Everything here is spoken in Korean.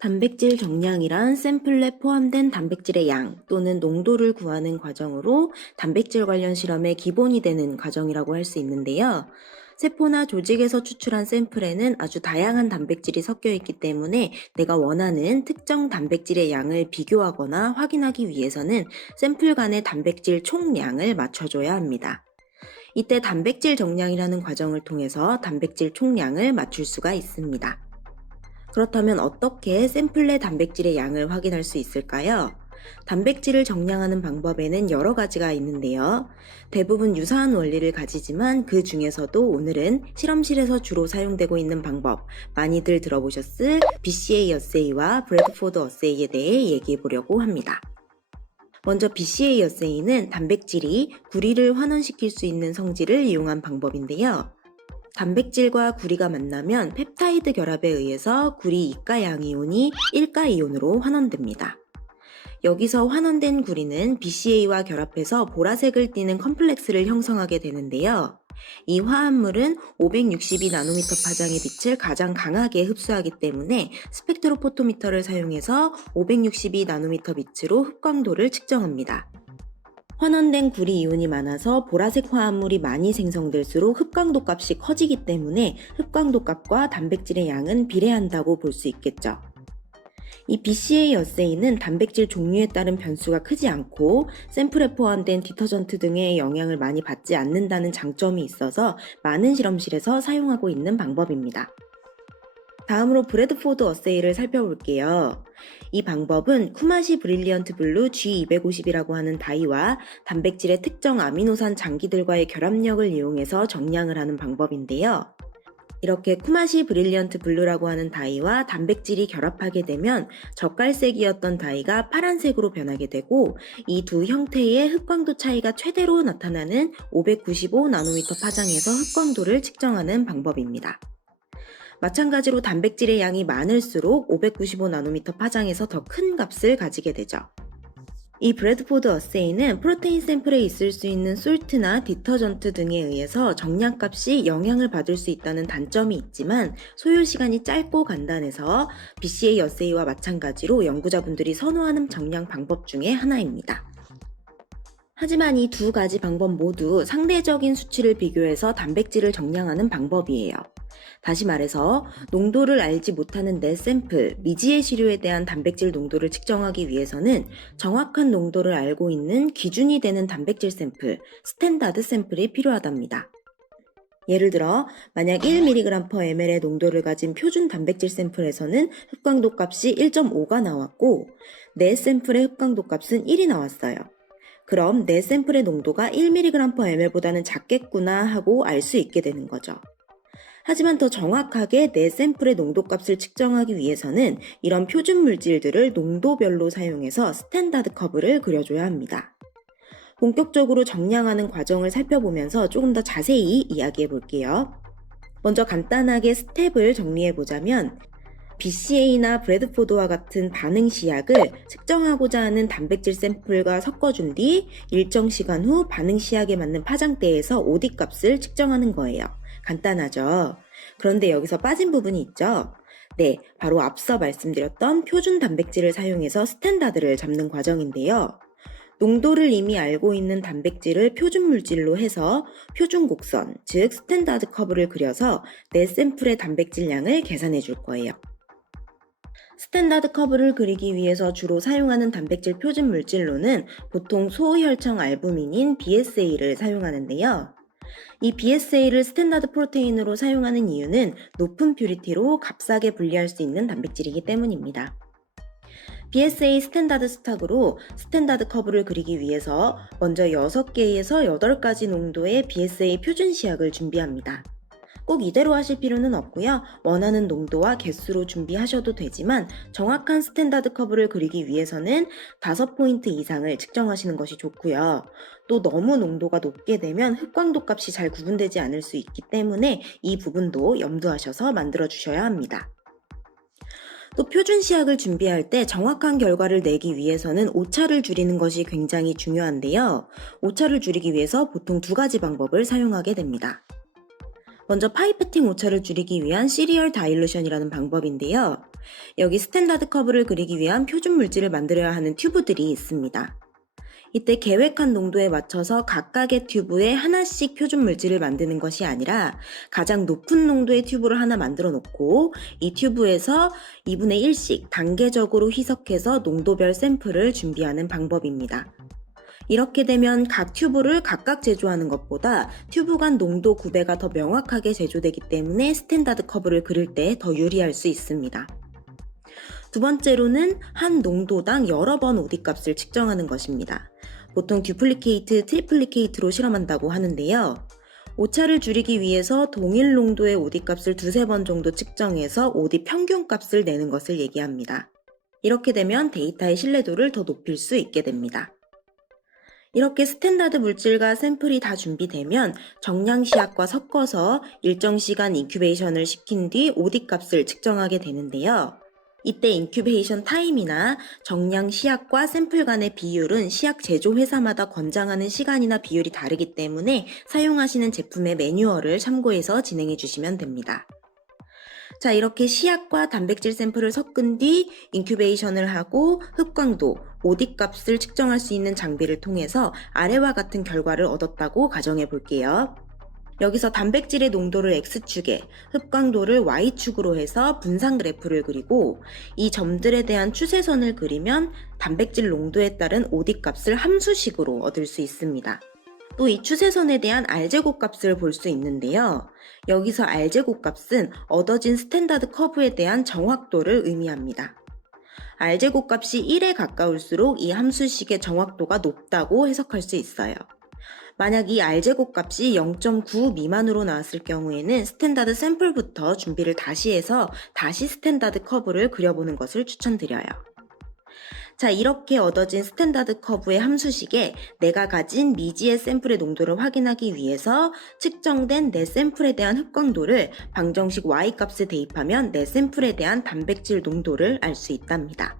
단백질 정량이란 샘플에 포함된 단백질의 양 또는 농도를 구하는 과정으로 단백질 관련 실험의 기본이 되는 과정이라고 할 수 있는데요. 세포나 조직에서 추출한 샘플에는 아주 다양한 단백질이 섞여 있기 때문에 내가 원하는 특정 단백질의 양을 비교하거나 확인하기 위해서는 샘플 간의 단백질 총량을 맞춰줘야 합니다. 이때 단백질 정량이라는 과정을 통해서 단백질 총량을 맞출 수가 있습니다. 그렇다면 어떻게 샘플 내 단백질의 양을 확인할 수 있을까요? 단백질을 정량하는 방법에는 여러 가지가 있는데요. 대부분 유사한 원리를 가지지만 그 중에서도 오늘은 실험실에서 주로 사용되고 있는 방법, 많이들 들어보셨을 BCA 어세이와 브래드포드 어세이에 대해 얘기해 보려고 합니다. 먼저 BCA 어세이는 단백질이 구리를 환원시킬 수 있는 성질을 이용한 방법인데요. 단백질과 구리가 만나면 펩타이드 결합에 의해서 구리 이가 양이온이 1가 이온으로 환원됩니다. 여기서 환원된 구리는 BCA와 결합해서 보라색을 띠는 컴플렉스를 형성하게 되는데요. 이 화합물은 562나노미터 파장의 빛을 가장 강하게 흡수하기 때문에 스펙트로포토미터를 사용해서 562나노미터 빛으로 흡광도를 측정합니다. 환원된 구리 이온이 많아서 보라색 화합물이 많이 생성될수록 흡광도 값이 커지기 때문에 흡광도 값과 단백질의 양은 비례한다고 볼 수 있겠죠. 이 BCA 어세이는 단백질 종류에 따른 변수가 크지 않고 샘플에 포함된 디터전트 등의 영향을 많이 받지 않는다는 장점이 있어서 많은 실험실에서 사용하고 있는 방법입니다. 다음으로 브래드포드 어세이를 살펴볼게요. 이 방법은 쿠마시 브릴리언트 블루 G250이라고 하는 다이와 단백질의 특정 아미노산 장기들과의 결합력을 이용해서 정량을 하는 방법인데요. 이렇게 쿠마시 브릴리언트 블루라고 하는 다이와 단백질이 결합하게 되면 젓갈색이었던 다이가 파란색으로 변하게 되고 이 두 형태의 흡광도 차이가 최대로 나타나는 595나노미터 파장에서 흡광도를 측정하는 방법입니다. 마찬가지로 단백질의 양이 많을수록 595나노미터 파장에서 더 큰 값을 가지게 되죠. 이 브래드포드 어세이는 프로테인 샘플에 있을 수 있는 솔트나 디터전트 등에 의해서 정량값이 영향을 받을 수 있다는 단점이 있지만 소요 시간이 짧고 간단해서 BCA 어세이와 마찬가지로 연구자분들이 선호하는 정량 방법 중에 하나입니다. 하지만 이 두 가지 방법 모두 상대적인 수치를 비교해서 단백질을 정량하는 방법이에요. 다시 말해서 농도를 알지 못하는 내 샘플, 미지의 시료에 대한 단백질 농도를 측정하기 위해서는 정확한 농도를 알고 있는 기준이 되는 단백질 샘플, 스탠다드 샘플이 필요하답니다. 예를 들어 만약 1mg/ml의 농도를 가진 표준 단백질 샘플에서는 흡광도 값이 1.5가 나왔고 내 샘플의 흡광도 값은 1이 나왔어요. 그럼 내 샘플의 농도가 1mg/ml보다는 작겠구나 하고 알 수 있게 되는 거죠. 하지만 더 정확하게 내 샘플의 농도값을 측정하기 위해서는 이런 표준 물질들을 농도별로 사용해서 스탠다드 커브를 그려줘야 합니다. 본격적으로 정량하는 과정을 살펴보면서 조금 더 자세히 이야기해 볼게요. 먼저 간단하게 스텝을 정리해 보자면 BCA나 브래드포드와 같은 반응 시약을 측정하고자 하는 단백질 샘플과 섞어준 뒤 일정 시간 후 반응 시약에 맞는 파장대에서 OD 값을 측정하는 거예요. 간단하죠? 그런데 여기서 빠진 부분이 있죠? 네, 바로 앞서 말씀드렸던 표준 단백질을 사용해서 스탠다드를 잡는 과정인데요. 농도를 이미 알고 있는 단백질을 표준 물질로 해서 표준 곡선, 즉 스탠다드 커브를 그려서 내 샘플의 단백질 양을 계산해 줄 거예요. 스탠다드 커브를 그리기 위해서 주로 사용하는 단백질 표준 물질로는 보통 소혈청 알부민인 BSA를 사용하는데요. 이 BSA를 스탠다드 프로테인으로 사용하는 이유는 높은 퓨리티로 값싸게 분리할 수 있는 단백질이기 때문입니다. BSA 스탠다드 스탁으로 스탠다드 커브를 그리기 위해서 먼저 6개에서 8가지 농도의 BSA 표준 시약을 준비합니다. 꼭 이대로 하실 필요는 없고요. 원하는 농도와 개수로 준비하셔도 되지만 정확한 스탠다드 커브를 그리기 위해서는 5포인트 이상을 측정하시는 것이 좋고요. 또 너무 농도가 높게 되면 흡광도 값이 잘 구분되지 않을 수 있기 때문에 이 부분도 염두하셔서 만들어 주셔야 합니다. 또 표준 시약을 준비할 때 정확한 결과를 내기 위해서는 오차를 줄이는 것이 굉장히 중요한데요. 오차를 줄이기 위해서 보통 2가지 방법을 사용하게 됩니다. 먼저 파이프팅 오차를 줄이기 위한 시리얼 다일루션이라는 방법인데요. 여기 스탠다드 커브를 그리기 위한 표준 물질을 만들어야 하는 튜브들이 있습니다. 이때 계획한 농도에 맞춰서 각각의 튜브에 하나씩 표준 물질을 만드는 것이 아니라 가장 높은 농도의 튜브를 하나 만들어 놓고 이 튜브에서 2분의 1씩 단계적으로 희석해서 농도별 샘플을 준비하는 방법입니다. 이렇게 되면 각 튜브를 각각 제조하는 것보다 튜브 간 농도 구배가 더 명확하게 제조되기 때문에 스탠다드 커브를 그릴 때 더 유리할 수 있습니다. 두 번째로는 한 농도당 여러 번 OD 값을 측정하는 것입니다. 보통 듀플리케이트, 트리플리케이트로 실험한다고 하는데요. 오차를 줄이기 위해서 동일 농도의 OD 값을 두세 번 정도 측정해서 OD 평균 값을 내는 것을 얘기합니다. 이렇게 되면 데이터의 신뢰도를 더 높일 수 있게 됩니다. 이렇게 스탠다드 물질과 샘플이 다 준비되면 정량 시약과 섞어서 일정 시간 인큐베이션을 시킨 뒤 OD 값을 측정하게 되는데요. 이때 인큐베이션 타임이나 정량 시약과 샘플 간의 비율은 시약 제조 회사마다 권장하는 시간이나 비율이 다르기 때문에 사용하시는 제품의 매뉴얼을 참고해서 진행해 주시면 됩니다. 자, 이렇게 시약과 단백질 샘플을 섞은 뒤 인큐베이션을 하고 흡광도, OD 값을 측정할 수 있는 장비를 통해서 아래와 같은 결과를 얻었다고 가정해 볼게요. 여기서 단백질의 농도를 X축에, 흡광도를 Y축으로 해서 분산 그래프를 그리고 이 점들에 대한 추세선을 그리면 단백질 농도에 따른 OD 값을 함수식으로 얻을 수 있습니다. 또 이 추세선에 대한 R제곱 값을 볼 수 있는데요. 여기서 R제곱 값은 얻어진 스탠다드 커브에 대한 정확도를 의미합니다. R제곱 값이 1에 가까울수록 이 함수식의 정확도가 높다고 해석할 수 있어요. 만약 이 R제곱 값이 0.9 미만으로 나왔을 경우에는 스탠다드 샘플부터 준비를 다시 해서 다시 스탠다드 커브를 그려보는 것을 추천드려요. 자, 이렇게 얻어진 스탠다드 커브의 함수식에 내가 가진 미지의 샘플의 농도를 확인하기 위해서 측정된 내 샘플에 대한 흡광도를 방정식 Y 값에 대입하면 내 샘플에 대한 단백질 농도를 알 수 있답니다.